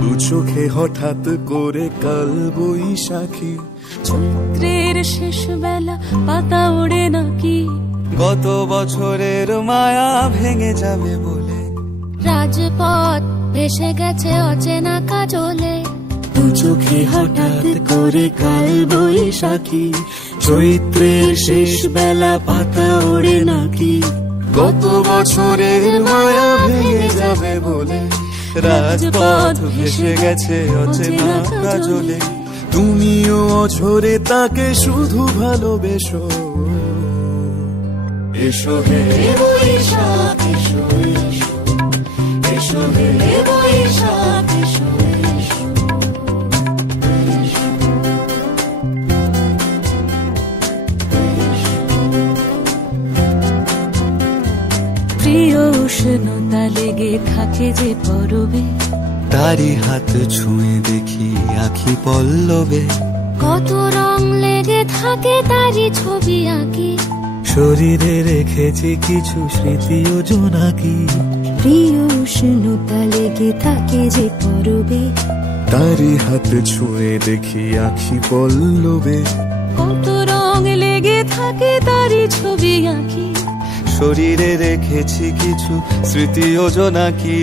দু চোখে হঠাৎ করে কাল বৈশাখী, চৈত্রের শেষ বেলা পাতা ওড়ে নাকি, গত বছরের মায়া ভেঙে যাবে বলে, রাজপথ ভেসে গেছে অচেনা কাজলে। দু চোখে হঠাৎ করে কাল বৈশাখী, চৈত্রের শেষ বেলা পাতা ওড়ে নাকি, গত বছরের মায়া ভেঙে যাবে বলে, রাজপথ ভেসে গেছে অচেনা কাজলে। তুমিও অঝরে তাকে শুধু ভালোবেসো, এসো হে বৈশাখ এসো, এসো হে বৈশাখ এসো। প্রিয় উষ্ণতা লেগে থাকে যে পরবে, তারি হাত ছুঁয়ে দেখি আখি পল্লবে, কত রং লেগে থাকে তারই ছবি আঁকি, শরীরে রেখেছি কিছু স্মৃতি ও জোনাকি। প্রিয় উষ্ণতা লেগে থাকে যে পরবে, তারি হাত ছুঁয়ে দেখি আখি পল্লবে, কত রং লেগে থাকে তারই ছবি আঁকি, শরীরে রেখেছি কিছু স্মৃতি ও জোনাকি।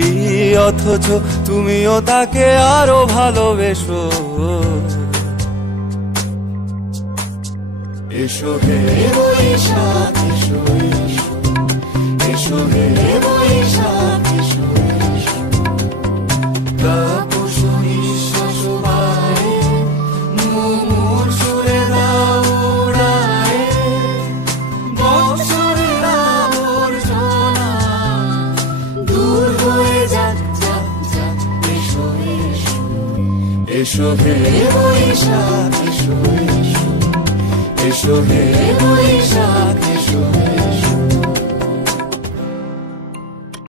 অথচ তুমিও তাকে আরো ভালোবেসো, এসো হে বৈশাখ এসো, এসো হে বৈশাখ এসো। তাপস নিঃশ্বাস বায়ে, মুমুর সুরে দাও উড়ায়ে, বৎসরের আবর্জনা দূর হয়ে যাক যাক যাক। এসো এসো, এসো হে বৈশাখ এসো, এসো হে বৈশাখ।